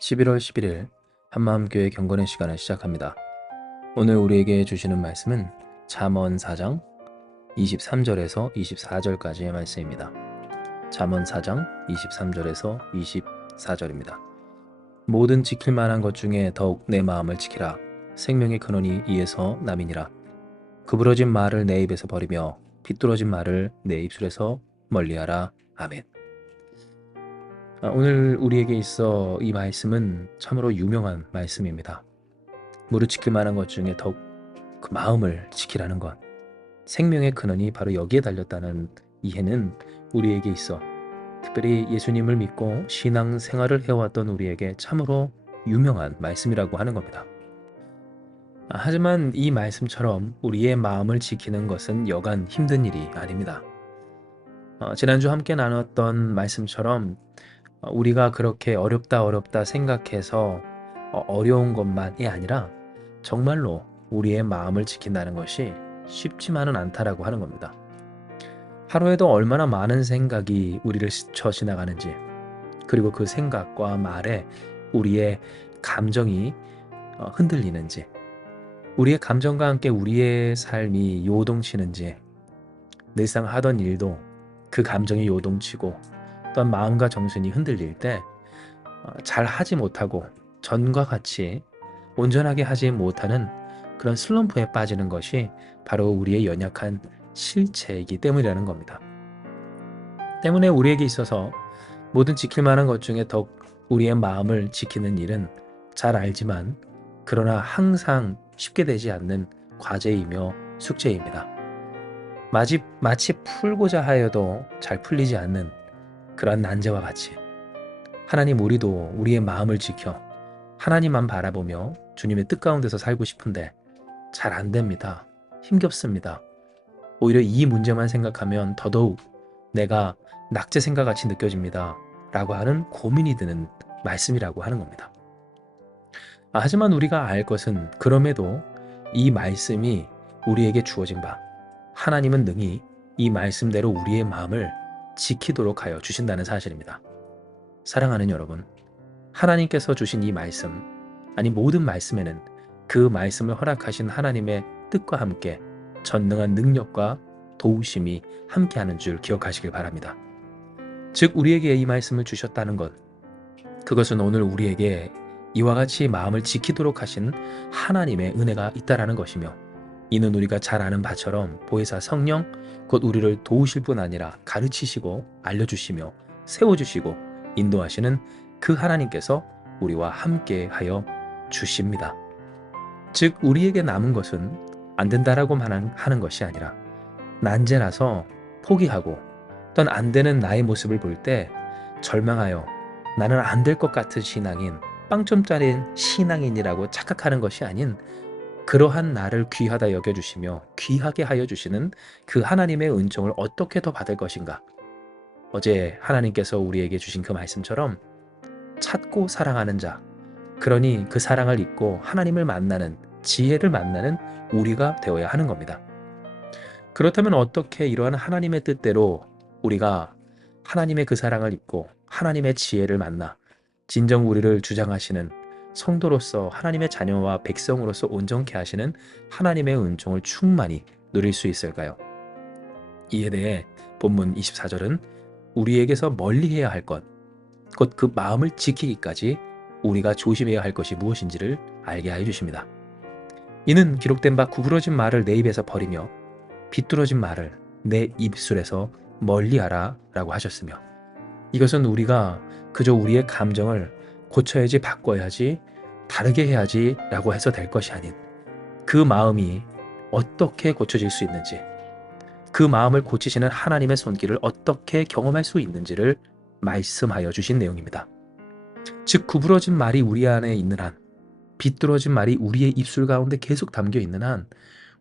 11월 11일 한마음교회 경건의 시간을 시작합니다. 오늘 우리에게 주시는 말씀은 잠언 4장 23절에서 24절까지의 말씀입니다. 잠언 4장 23절에서 24절입니다. 모든 지킬 만한 것 중에 더욱 내 마음을 지키라. 생명의 근원이 이에서 남이니라. 구부러진 말을 내 입에서 버리며 비뚤어진 말을 내 입술에서 멀리하라. 아멘. 오늘 우리에게 있어 이 말씀은 참으로 유명한 말씀입니다. 무릇 지킬 만한 것 중에 더욱 그 마음을 지키라는 것, 생명의 근원이 바로 여기에 달렸다는 이해는 우리에게 있어 특별히 예수님을 믿고 신앙생활을 해왔던 우리에게 참으로 유명한 말씀이라고 하는 겁니다. 하지만 이 말씀처럼 우리의 마음을 지키는 것은 여간 힘든 일이 아닙니다. 지난주 함께 나눴던 말씀처럼 우리가 그렇게 어렵다 생각해서 어려운 것만이 아니라 정말로 우리의 마음을 지킨다는 것이 쉽지만은 않다라고 하는 겁니다. 하루에도 얼마나 많은 생각이 우리를 스쳐 지나가는지, 그리고 그 생각과 말에 우리의 감정이 흔들리는지, 우리의 감정과 함께 우리의 삶이 요동치는지, 늘상 하던 일도 그 감정이 요동치고 또한 마음과 정신이 흔들릴 때 잘 하지 못하고 전과 같이 온전하게 하지 못하는 그런 슬럼프에 빠지는 것이 바로 우리의 연약한 실체이기 때문이라는 겁니다. 때문에 우리에게 있어서 모든 지킬 만한 것 중에 더욱 우리의 마음을 지키는 일은 잘 알지만 그러나 항상 쉽게 되지 않는 과제이며 숙제입니다. 마치 풀고자 하여도 잘 풀리지 않는 그러한 난제와 같이 하나님, 우리도 우리의 마음을 지켜 하나님만 바라보며 주님의 뜻 가운데서 살고 싶은데 잘 안 됩니다. 힘겹습니다. 오히려 이 문제만 생각하면 더더욱 내가 낙제생각 같이 느껴집니다 라고 하는 고민이 드는 말씀이라고 하는 겁니다. 하지만 우리가 알 것은 그럼에도 이 말씀이 우리에게 주어진 바 하나님은 능히 이 말씀대로 우리의 마음을 지키도록 하여 주신다는 사실입니다. 사랑하는 여러분, 하나님께서 주신 이 말씀, 아니 모든 말씀에는 그 말씀을 허락하신 하나님의 뜻과 함께 전능한 능력과 도우심이 함께하는 줄 기억하시길 바랍니다. 즉 우리에게 이 말씀을 주셨다는 것, 그것은 오늘 우리에게 이와 같이 마음을 지키도록 하신 하나님의 은혜가 있다라는 것이며, 이는 우리가 잘 아는 바처럼 보혜사 성령 곧 우리를 도우실 뿐 아니라 가르치시고 알려주시며 세워주시고 인도하시는 그 하나님께서 우리와 함께하여 주십니다. 즉 우리에게 남은 것은 안 된다라고만 하는 것이 아니라 난제라서 포기하고 또는 안 되는 나의 모습을 볼 때 절망하여 나는 안 될 것 같은 신앙인, 빵점짜리 신앙인이라고 착각하는 것이 아닌 그러한 나를 귀하다 여겨주시며 귀하게 하여 주시는 그 하나님의 은총을 어떻게 더 받을 것인가. 어제 하나님께서 우리에게 주신 그 말씀처럼 찾고 사랑하는 자, 그러니 그 사랑을 잊고 하나님을 만나는, 지혜를 만나는 우리가 되어야 하는 겁니다. 그렇다면 어떻게 이러한 하나님의 뜻대로 우리가 하나님의 그 사랑을 잊고 하나님의 지혜를 만나 진정 우리를 주장하시는 성도로서 하나님의 자녀와 백성으로서 온전케 하시는 하나님의 은총을 충만히 누릴 수 있을까요? 이에 대해 본문 24절은 우리에게서 멀리해야 할 것, 곧 그 마음을 지키기까지 우리가 조심해야 할 것이 무엇인지를 알게 하여 주십니다. 이는 기록된 바 구부러진 말을 내 입에서 버리며 비뚤어진 말을 내 입술에서 멀리하라 라고 하셨으며, 이것은 우리가 그저 우리의 감정을 고쳐야지, 바꿔야지, 다르게 해야지 라고 해서 될 것이 아닌 그 마음이 어떻게 고쳐질 수 있는지, 그 마음을 고치시는 하나님의 손길을 어떻게 경험할 수 있는지를 말씀하여 주신 내용입니다. 즉 구부러진 말이 우리 안에 있는 한, 비뚤어진 말이 우리의 입술 가운데 계속 담겨 있는 한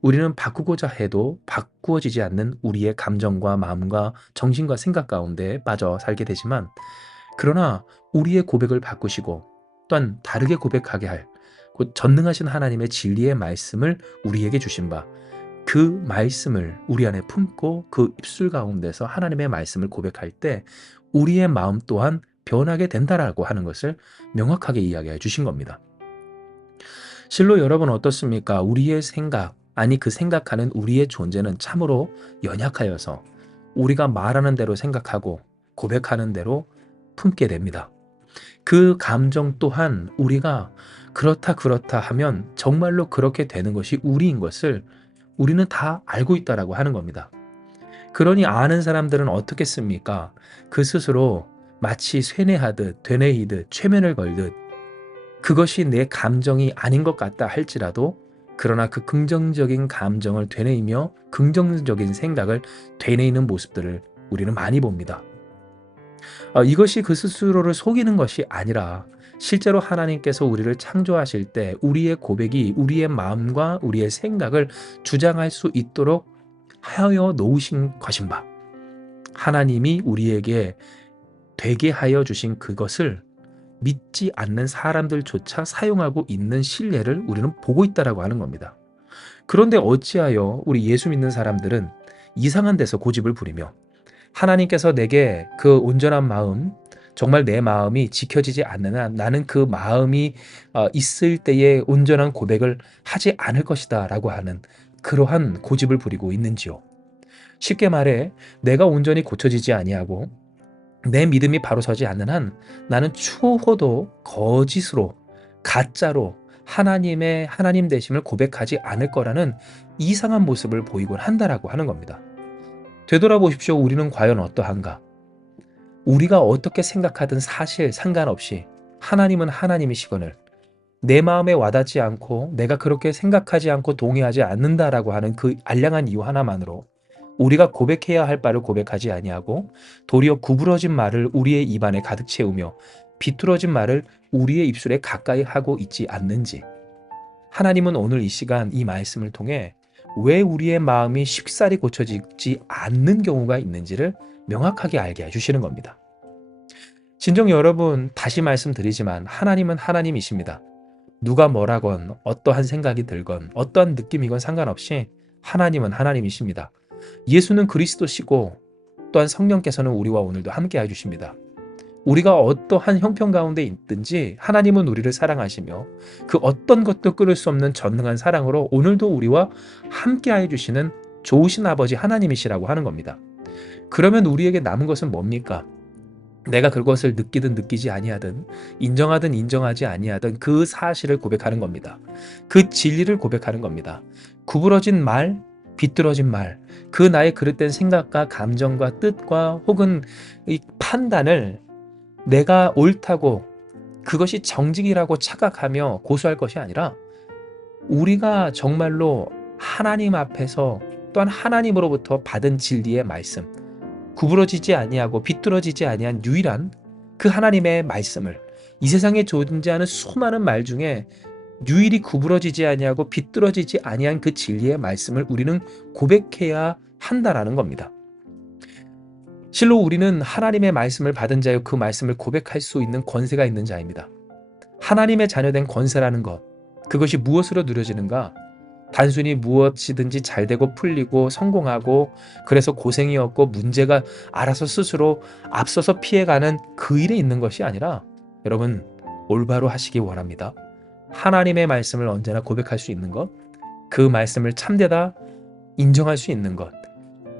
우리는 바꾸고자 해도 바꾸어지지 않는 우리의 감정과 마음과 정신과 생각 가운데 빠져 살게 되지만, 그러나 우리의 고백을 바꾸시고 또한 다르게 고백하게 할 곧 전능하신 하나님의 진리의 말씀을 우리에게 주신 바 그 말씀을 우리 안에 품고 그 입술 가운데서 하나님의 말씀을 고백할 때 우리의 마음 또한 변하게 된다라고 하는 것을 명확하게 이야기해 주신 겁니다. 실로 여러분 어떻습니까? 우리의 생각, 아니 그 생각하는 우리의 존재는 참으로 연약하여서 우리가 말하는 대로 생각하고 고백하는 대로 품게 됩니다. 그 감정 또한 우리가 그렇다 하면 정말로 그렇게 되는 것이 우리인 것을 우리는 다 알고 있다라고 하는 겁니다. 그러니 아는 사람들은 어떻겠습니까? 그 스스로 마치 쇠뇌하듯 되뇌이듯 최면을 걸듯 그것이 내 감정이 아닌 것 같다 할지라도 그러나 그 긍정적인 감정을 되뇌이며 긍정적인 생각을 되뇌이는 모습들을 우리는 많이 봅니다. 이것이 그 스스로를 속이는 것이 아니라 실제로 하나님께서 우리를 창조하실 때 우리의 고백이 우리의 마음과 우리의 생각을 주장할 수 있도록 하여 놓으신 것인 바 하나님이 우리에게 되게 하여 주신 그것을 믿지 않는 사람들조차 사용하고 있는 신뢰를 우리는 보고 있다라고 하는 겁니다. 그런데 어찌하여 우리 예수 믿는 사람들은 이상한 데서 고집을 부리며 하나님께서 내게 그 온전한 마음, 정말 내 마음이 지켜지지 않는 한 나는 그 마음이 있을 때의 온전한 고백을 하지 않을 것이다 라고 하는 그러한 고집을 부리고 있는지요. 쉽게 말해 내가 온전히 고쳐지지 아니하고 내 믿음이 바로 서지 않는 한 나는 추호도 거짓으로 가짜로 하나님의 하나님 되심을 고백하지 않을 거라는 이상한 모습을 보이곤 한다라고 하는 겁니다. 되돌아보십시오. 우리는 과연 어떠한가? 우리가 어떻게 생각하든 사실 상관없이 하나님은 하나님이시거늘 내 마음에 와닿지 않고 내가 그렇게 생각하지 않고 동의하지 않는다라고 하는 그 알량한 이유 하나만으로 우리가 고백해야 할 바를 고백하지 아니하고 도리어 구부러진 말을 우리의 입안에 가득 채우며 비뚤어진 말을 우리의 입술에 가까이 하고 있지 않는지 하나님은 오늘 이 시간 이 말씀을 통해 왜 우리의 마음이 쉽사리 고쳐지지 않는 경우가 있는지를 명확하게 알게 해주시는 겁니다. 진정 여러분 다시 말씀드리지만 하나님은 하나님이십니다. 누가 뭐라건 어떠한 생각이 들건 어떠한 느낌이건 상관없이 하나님은 하나님이십니다. 예수는 그리스도시고 또한 성령께서는 우리와 오늘도 함께 해주십니다. 우리가 어떠한 형편 가운데 있든지 하나님은 우리를 사랑하시며 그 어떤 것도 끊을 수 없는 전능한 사랑으로 오늘도 우리와 함께 해주시는 좋으신 아버지 하나님이시라고 하는 겁니다. 그러면 우리에게 남은 것은 뭡니까? 내가 그것을 느끼든 느끼지 아니하든 인정하든 인정하지 아니하든 그 사실을 고백하는 겁니다. 그 진리를 고백하는 겁니다. 구부러진 말, 비뚤어진 말, 그 나의 그릇된 생각과 감정과 뜻과 혹은 이 판단을 내가 옳다고 그것이 정직이라고 착각하며 고수할 것이 아니라 우리가 정말로 하나님 앞에서 또한 하나님으로부터 받은 진리의 말씀, 구부러지지 아니하고 비뚤어지지 아니한 유일한 그 하나님의 말씀을 이 세상에 존재하는 수많은 말 중에 유일히 구부러지지 아니하고 비뚤어지지 아니한 그 진리의 말씀을 우리는 고백해야 한다라는 겁니다. 실로 우리는 하나님의 말씀을 받은 자요 그 말씀을 고백할 수 있는 권세가 있는 자입니다. 하나님의 자녀된 권세라는 것, 그것이 무엇으로 누려지는가? 단순히 무엇이든지 잘되고 풀리고 성공하고 그래서 고생이 없고 문제가 알아서 스스로 앞서서 피해가는 그 일에 있는 것이 아니라 여러분 올바로 하시기 원합니다. 하나님의 말씀을 언제나 고백할 수 있는 것, 그 말씀을 참되다 인정할 수 있는 것,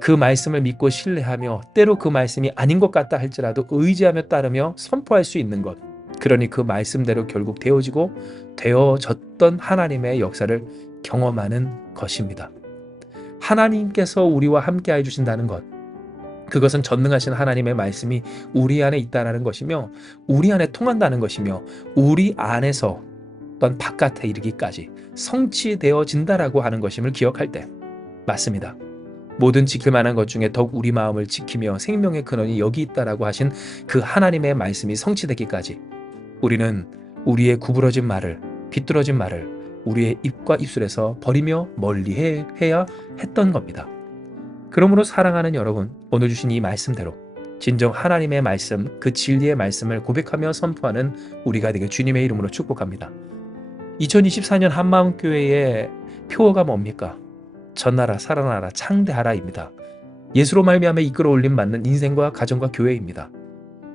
그 말씀을 믿고 신뢰하며 때로 그 말씀이 아닌 것 같다 할지라도 의지하며 따르며 선포할 수 있는 것, 그러니 그 말씀대로 결국 되어지고 되어졌던 하나님의 역사를 경험하는 것입니다. 하나님께서 우리와 함께 해주신다는 것, 그것은 전능하신 하나님의 말씀이 우리 안에 있다는 것이며 우리 안에 통한다는 것이며 우리 안에서 또한 바깥에 이르기까지 성취되어진다라고 하는 것임을 기억할 때 맞습니다. 모든 지킬 만한 것 중에 더욱 우리 마음을 지키며 생명의 근원이 여기 있다라고 하신 그 하나님의 말씀이 성취되기까지 우리는 우리의 구부러진 말을 비뚤어진 말을 우리의 입과 입술에서 버리며 멀리해야 했던 겁니다. 그러므로 사랑하는 여러분, 오늘 주신 이 말씀대로 진정 하나님의 말씀, 그 진리의 말씀을 고백하며 선포하는 우리가 되길 주님의 이름으로 축복합니다. 2024년 한마음교회의 표어가 뭡니까? 전하라, 살아나라, 창대하라입니다. 예수로 말미암아 이끌어 올림 받는 인생과 가정과 교회입니다.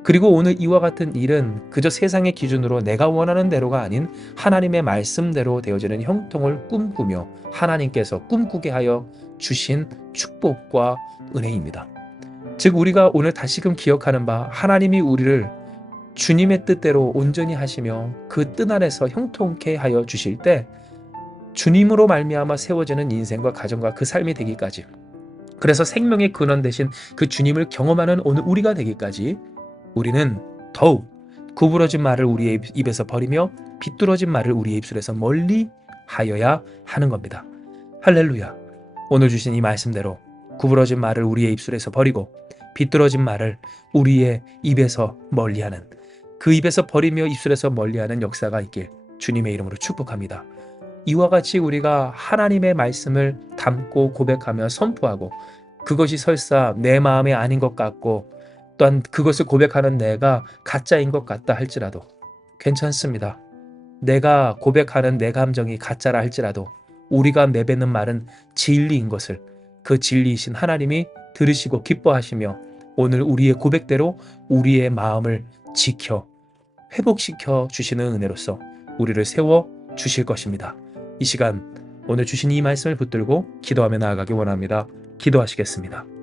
그리고 오늘 이와 같은 일은 그저 세상의 기준으로 내가 원하는 대로가 아닌 하나님의 말씀대로 되어지는 형통을 꿈꾸며 하나님께서 꿈꾸게 하여 주신 축복과 은혜입니다. 즉 우리가 오늘 다시금 기억하는 바 하나님이 우리를 주님의 뜻대로 온전히 하시며 그 뜻 안에서 형통케 하여 주실 때 주님으로 말미암아 세워지는 인생과 가정과 그 삶이 되기까지, 그래서 생명의 근원 되신 그 주님을 경험하는 오늘 우리가 되기까지 우리는 더욱 구부러진 말을 우리의 입에서 버리며 비뚤어진 말을 우리의 입술에서 멀리 하여야 하는 겁니다. 할렐루야. 오늘 주신 이 말씀대로 구부러진 말을 우리의 입술에서 버리고 비뚤어진 말을 우리의 입에서 멀리하는, 그 입에서 버리며 입술에서 멀리하는 역사가 있길 주님의 이름으로 축복합니다. 이와 같이 우리가 하나님의 말씀을 담고 고백하며 선포하고 그것이 설사 내 마음에 아닌 것 같고 또한 그것을 고백하는 내가 가짜인 것 같다 할지라도 괜찮습니다. 내가 고백하는 내 감정이 가짜라 할지라도 우리가 내뱉는 말은 진리인 것을 그 진리이신 하나님이 들으시고 기뻐하시며 오늘 우리의 고백대로 우리의 마음을 지켜 회복시켜 주시는 은혜로서 우리를 세워 주실 것입니다. 이 시간 오늘 주신 이 말씀을 붙들고 기도하며 나아가기 원합니다. 기도하시겠습니다.